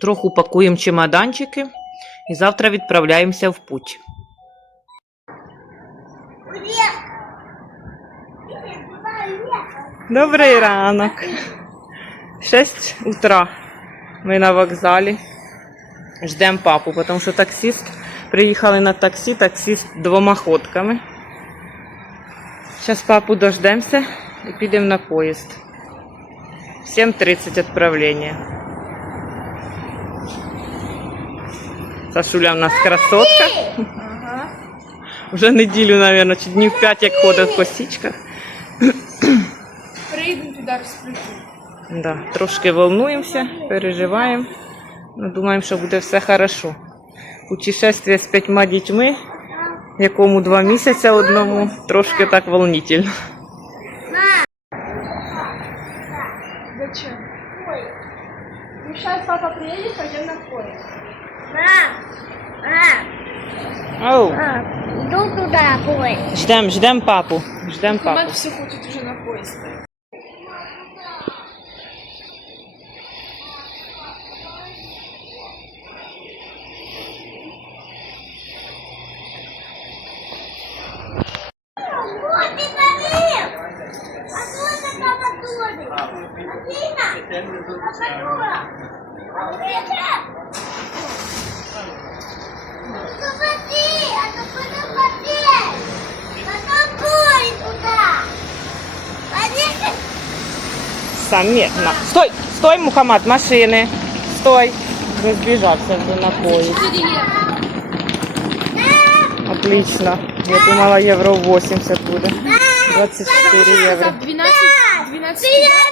Трохи пакуємо чемоданчики і завтра відправляємося в путь. Добрий ранок. 6 утра. Ми на вокзалі. Ждемо папу, тому що таксист приїхали на таксі, таксист двома ходками. Зараз папу дождемося і підемо на поїзд. 7.30 відправлення. Сашуля в нас красотка. Вже неділю, мабуть, чи днів 5, як ходить в косичках. Приїдемо туди розплюти. Да, трошки волнуємося, переживаємо. Ну, думаємо, що буде все хорошо. Путешествие з п'ятьма дітьми, якому два місяці одному, трошки так волнительно. Зачем? Ну, сейчас папа приедет, пойдем на поезд. Оу, Иду туда, поезд. ждем, ждем папу. Ждем Мать папу. все хочет уже на поезд. Вот ты говорил! А кто это капатури? Афина? Капатура? Заходи, а то подожди! Потом поезд туда! Поехали! Самітно. Стой, стой, Мухаммад, машини. Стой. Розбіжався вже на поїзд. Отлично. Я думала, євро 80 буде. 24 євро. 12, 12,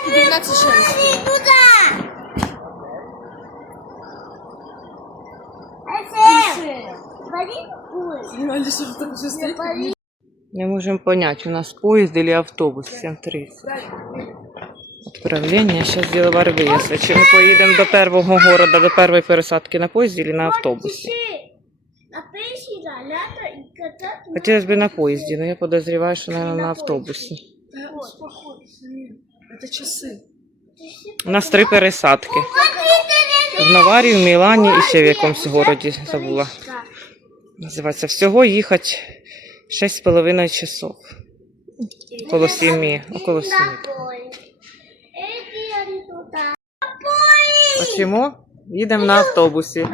12 шесть. Иди туда! Эсэм! Смотри, поезд! Алиса же так уже стоит. Не можемо понять, у нас поїзд или автобус 7.30. Отправлення, зараз діловар вияснить, чи ми поїдемо до першого города, до першої пересадки на поїзді или на автобусі. Хотілося б на поїзді, але я подозріваю, що, мабуть, на автобусі. Это часы. У нас три пересадки. В Новарі, в Мілані і ще в якомусь городі забула. Називається. Всього їхати 6,5 часов. Около 7. Около 7. Чому? Їдемо на автобусі.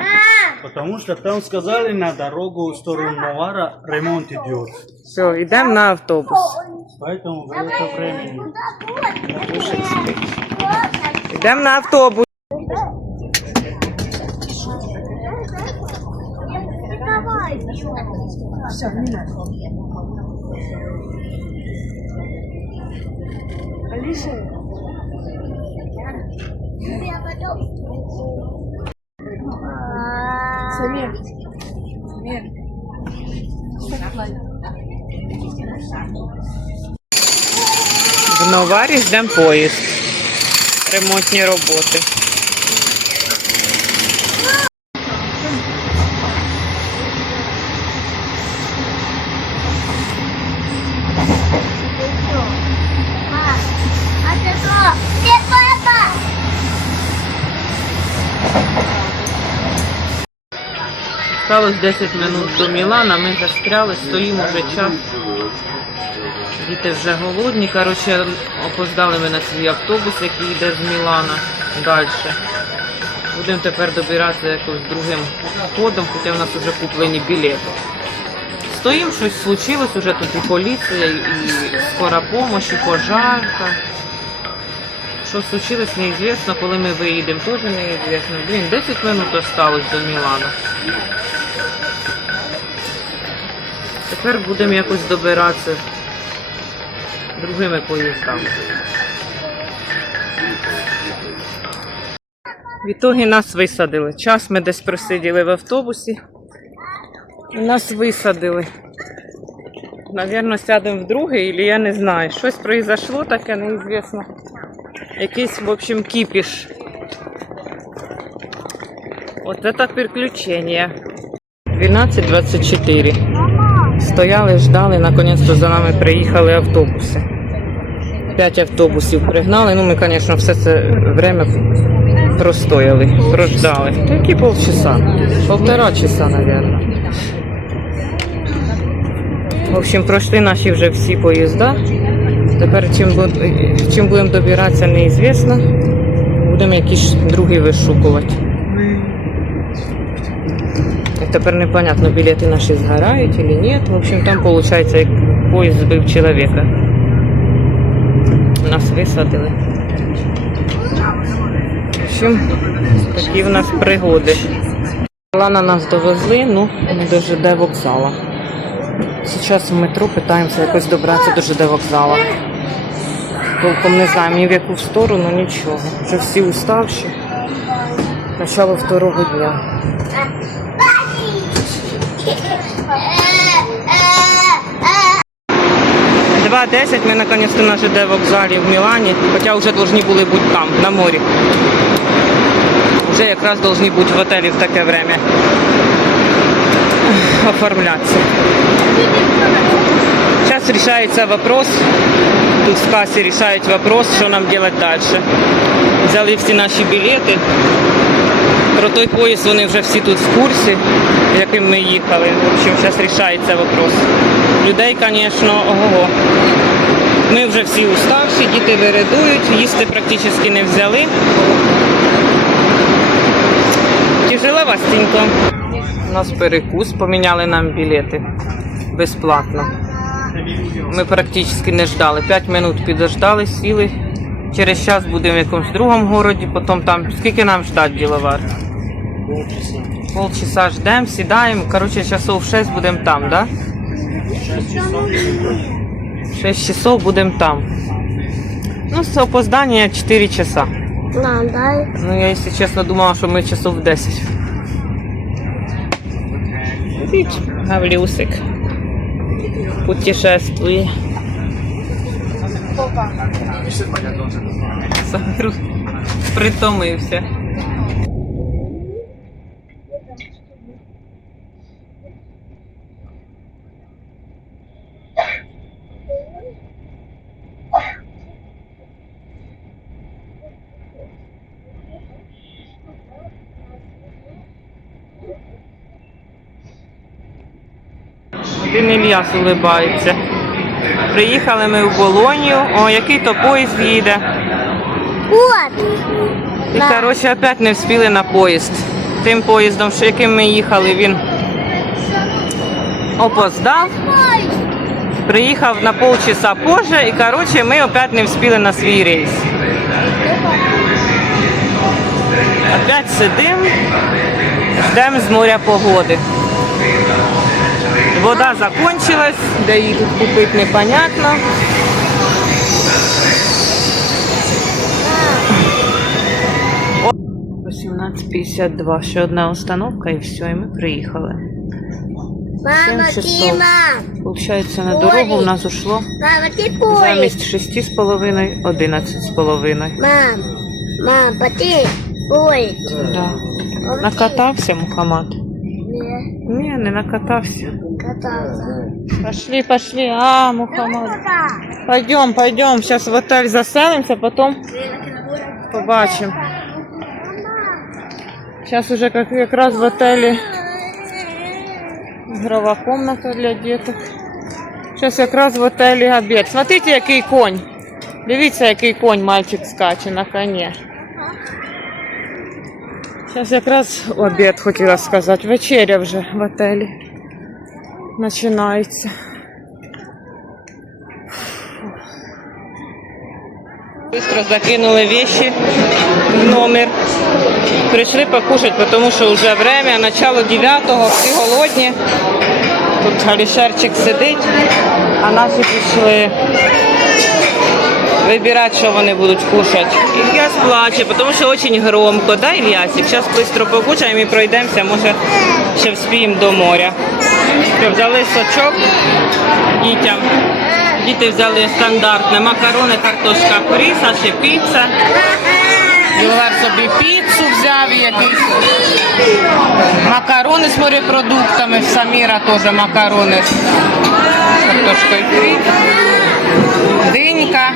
Потому что там сказали на дорогу в сторону Навара ремонт идет. Все, йдемо на автобус. Поэтому в это времени. Йдемо на автобус. Давай. Алиса, Я В Новарі ждемо поїзд. Ремонтні роботи. Осталось 10 минут до Мілана, ми застряли, стоїмо вже час. Діти вже голодні. Коротше, опоздали ми на свій автобус, який йде з Мілана далі. Будемо тепер добиратися якось другим ходом, хоча в нас вже куплені білети. Стоїмо, щось случилось, уже тут і поліція, і скора допомога, і пожарка. Що случилось, неізвісно, коли ми виїдемо, теж неізвісно. Блін, 10 минут осталось до Мілана. Тепер будемо якось добиратися другими поїздами. В ітогі нас висадили. Час ми десь просиділи в автобусі. І нас висадили. Навірно, сядемо в другий, або я не знаю. Щось произошло таке, неізвісно. Якийсь, в общем, кипіш. От це приключення. 12.24. Стояли, ждали, наконець-то за нами приїхали автобуси. П'ять автобусів пригнали. Ну, ми, звісно, все це время простояли, прождали. Такі полчаса. Полтора часа, мабуть. В общем, пройшли наші вже всі поїзда. Тепер чим, чим будемо добиратися, неізвісно. Будемо якісь другі вишукувати. І тепер непонятно, білети наші згорають чи ні. В общем, там виходить, як поїзд збив чоловіка. Нас висадили. В общем, такі в нас пригоди. Лана нас довезли, ну, до ЖД вокзала. Зараз в метро питаємося якось добратися до ЖД вокзала. Толком не знаємо ні в яку сторону, нічого. Вже всі уставші. Начало второго дня. Два десять ми наконец-то на ЖД вокзалі в Мілані, хоча вже повинні були бути там, на морі. Вже якраз повинні бути в готелі в таке время оформлятися. Сейчас решается вопрос, тут в кассе решают вопрос, що нам делать дальше. Взяли всі наші білети. Про той поїзд вони вже всі тут в курсі, яким ми їхали. В общем, зараз рішається вопрос. Людей, звісно, ого. Ми вже всі уставші, діти вирядують, їсти практично не взяли. Тяжеловастенько. У нас перекус, поміняли нам білети безплатно. Ми практично не ждали. П'ять минут підождали, сіли. Через час будемо в якомусь другому городі, потім там. Скільки нам ждати діловар? Полчаса. Полчаса ждемо, сідаємо. Коротше, часов 6 будемо там, так? Да? 6 часов будемо там. Ну, з опоздання 4 часа. Надо. Ну, я, якщо чесно, думала, що ми часов в 10. Видите, Гавлюсик. Путешествує. Самиру притомився. Один Ільяс улибається. Приїхали ми в Болонію. О, який то поїзд їде. Вот. І, Да. коротше, опять не встигли на поїзд. Тим поїздом, що яким ми їхали, він опоздав. Приїхав на полчаса позже і, коротше, ми опять не встигли на свій рейс. Опять сидимо, ждемо з моря погоди. Вода закончилась, де її тут купити непонятно. О, 18.52, ще одна остановка і все, і ми приїхали. Мама, часов. Получається, на дорогу у нас ушло Мама, поезд. замість 6,5 11,5. Мам, мам, поти. Поезд. Да. Накатався Мухаммад? Не, Ні, не накатався. катался. Пошли, пошли. А, Мухаммад. Пойдем, пойдем. Сейчас в отель заселимся, потом побачимо. Сейчас уже как, якраз в отелі ігрова комната для діток. Зараз якраз в отелі обід. Смотрите, який конь. Дивіться, який конь мальчик скаче на коні. Зараз якраз обід хотіла сказати. Вечеря вже в отелі Починається. Быстро закинули вещи в номер. Прийшли покушать, потому що вже время, начало 9-го, всі голодні. Тут галішерчик сидить, а наші пішли вибирати, що вони будуть кушати. Ільяс плаче, тому що дуже громко, да, Ільясик? Зараз швидко покушаємо і пройдемося, може ще вспіємо до моря. Взяли сочок дітям. Діти взяли стандартне макарони, картошка фрі, ще піца. Юлар собі піцу взяв якийсь макарони з морепродуктами. Саміра теж макарони з картошкою фрі. Динька.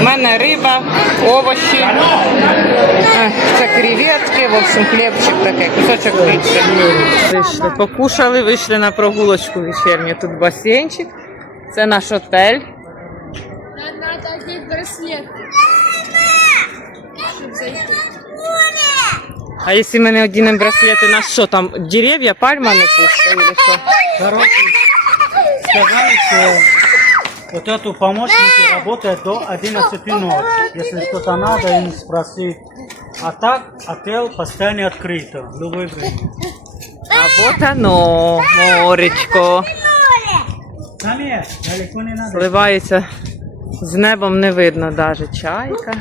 У мене риба, овочі, е, це креветки, в общем, хлібчик такий, кусочок більше. Вийшли, покушали, вийшли на прогулочку вечірню. Тут басейнчик. Це наш отель. Браслет. Зайти. А якщо ми не одінемо браслети, на що там? Дерев'я, пальма не пушка или що? Короче, сказали, что вот эту помощники работают до 11 ночи. Если что-то надо, им спросить. А так, отель постоянно открыт, в любое время. А вот оно, моречко. Далеко не надо. Зливається з небом не видно даже чайка.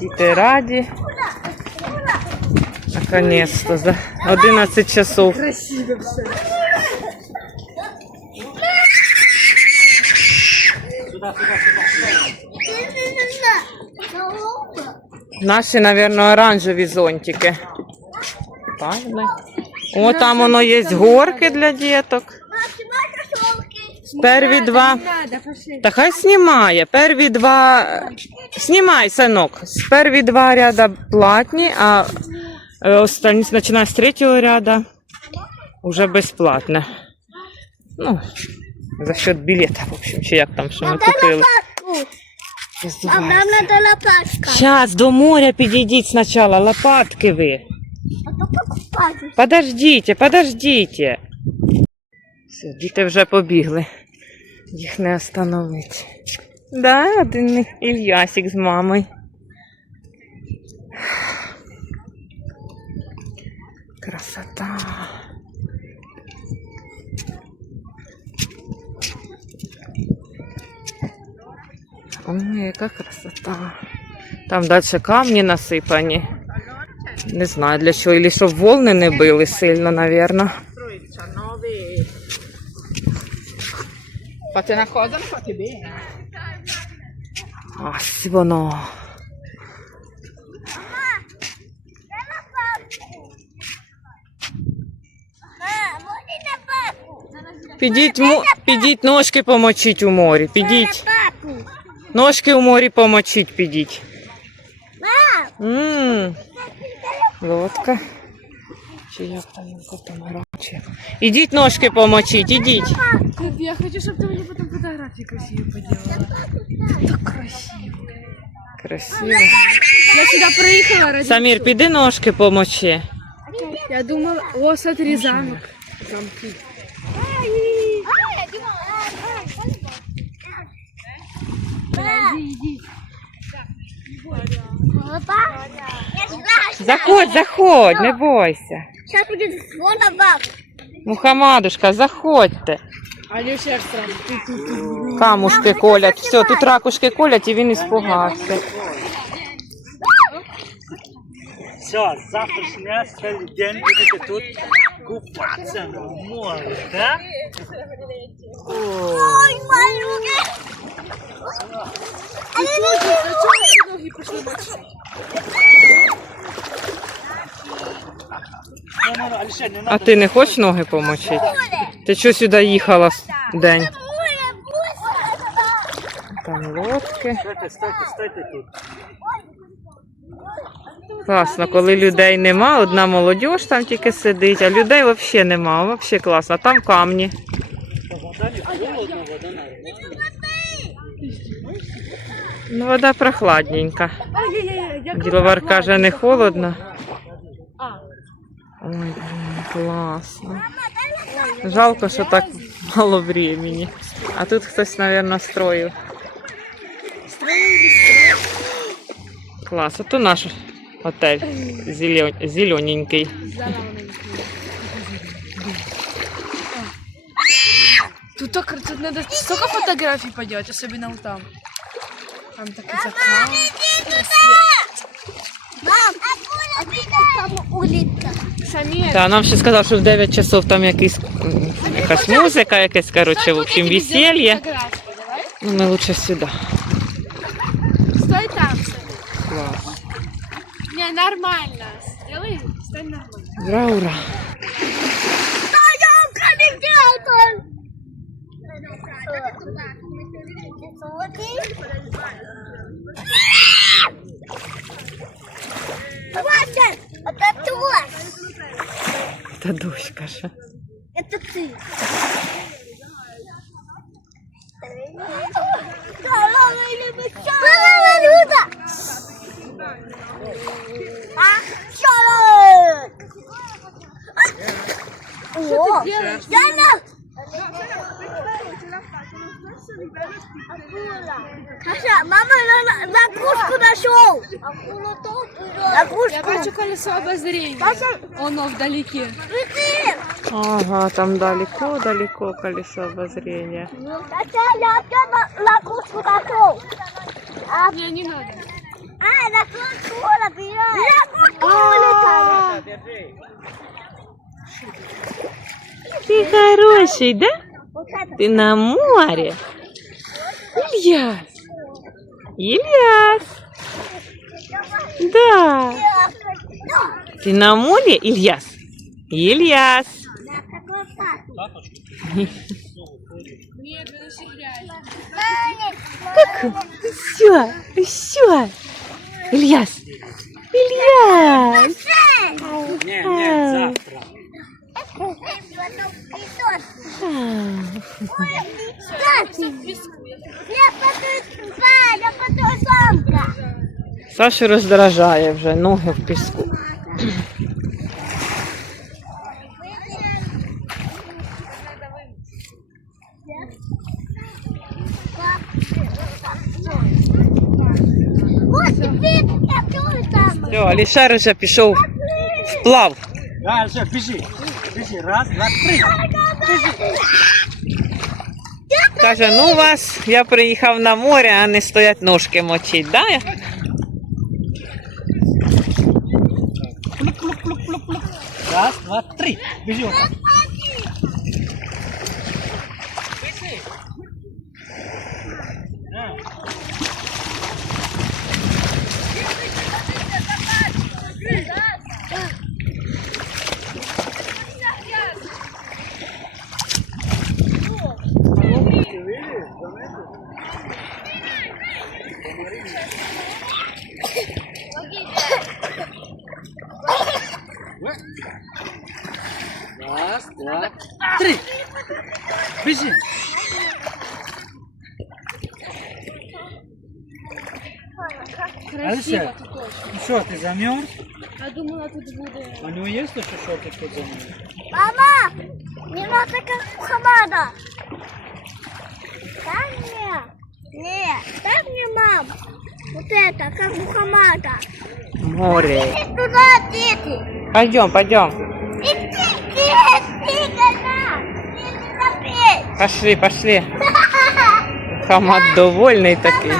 Діти раді. Наконец-то за 11 часов. Сюда, сюда, сюда. Наші, наверное, оранжеві зонтики. Пальми. О, там воно є горки для діток. Перві два. Та хай знімає. Перві два. Знімай, синок. Перві два ряда платні, а е, останні, починаючи з третього ряда, вже безплатно. Ну, за счет білета, в общем, чи як там, що ми купили. А нам надо лопатка. Сейчас до моря підійдіть спочатку, лопатки ви. Подождіть, подождіть. Все, діти вже побігли. Їх не остановити. Да, один Ільясик з мамою. Красота. Ой, яка красота. Там далі камні насипані. Не знаю для чого, і щоб волни не били сильно, напевно. Fate una cosa, la fate bene. Ось воно. Підіть, підіть ножки помочіть у морі. Підіть. Папу. Ножки у морі помочіть, підіть. Мм. Лодка. Чи як там яка там гра? Чи як? Ідіть ножки помочіть, ідіть. Я хочу, чтобы ты мне потом фотографии красивые поделала. Так красиво. Красиво. Я сюда проехала ради... Самір, піди ножки помочи. Я думала, о, смотри, замок. Замки. Заходь, заходь, не бойся. Сейчас будет вон баб. Мухамадушка, заходьте. Камушки колять. Все, тут ракушки колять і він іспугався. Все, завтрашний целый день будете тут купаться на море, да? Ой, малюки. А ти не хочеш ноги помочити? Ти що сюди їхала день? Там лодки. Класно, коли людей нема, одна молодь там тільки сидить, а людей взагалі нема. Взагалі класно. Там камні. Вода не холодно, вода нормально. Ну, вода прохладненька. Діловар каже, не холодно. Ой, класно. Жалко, що так мало времени. А тут хтось, мабуть, строїв. Клас, ото наш отель зелен- зелененький. Тут так тут надо столько фотографий поделать, особенно вот там. Там так и закат. Мам, а куда там улитка? Самир, Та нам ще сказав, що в 9 часов там якийсь, якась музика, якесь, коротше, в общем, веселье. Ну, ми лучше сюди. Стой там. Клас. Не, нормально. Сделай, стой нормально. Ура, ура. Стоянка не делай! Хватит! Это твой! Та дощ каже. Это ты. обозрение. Оно вдалеке. Ага, там далеко-далеко колесо обозрения. Не, не надо. А, на куркула берет. А! Ты хороший, да? Ты на море. Ильяс. Ильяс. Да. Ты на море, Ильяс? Ильяс. Грязь. Все, все. Ильяс. Ильяс. Нет, нет, завтра. Сашу роздражає вже ноги в піску. Алішер вже пішов вплав. Да, все, біжи. Біжи. Раз, два, три. Каже, ну вас, я приїхав на море, а не стоять ножки мочить, да? Раз, два, три. Бежи вот так. Да. Раз, два, три. Бежи. Алиса, ну что, ты замерз? Я думала, тут буде. У него есть еще что-то тут замерз? Мама, мне надо как команда. Дай мне. Нет, дай мне, мам. Вот это, как Мухаммада. Море. Иди туда, дети. Пойдем, пойдем. Иди, иди, туда. Иди напей. Пошли, пошли. Хамат довольний такий.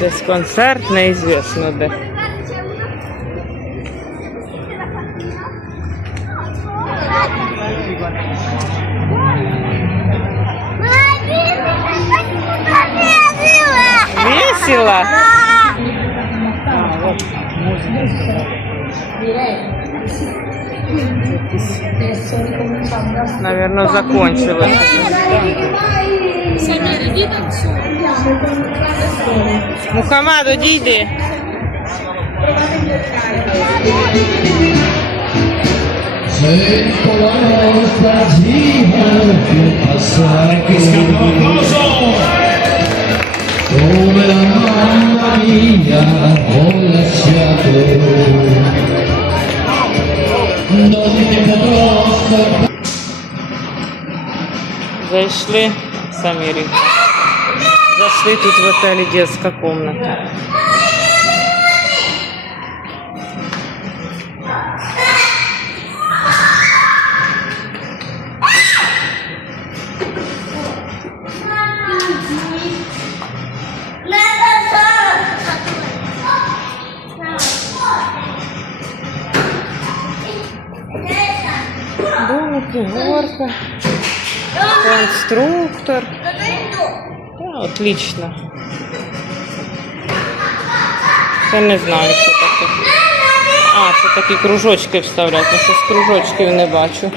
Десь концерт, неізвісно де. Весело. Наверное, закончили. Самір, іди там Muhammad, Didi. Come la mamma mia ho lasciato Non mi potrò scappare Vesli Samiri. зашли, тут в отеле детская комната. Домик горка, конструктор. Отлично. Це не знаю, що таке. А, це такі кружочки вставляють. Ну, щось кружочків не бачу.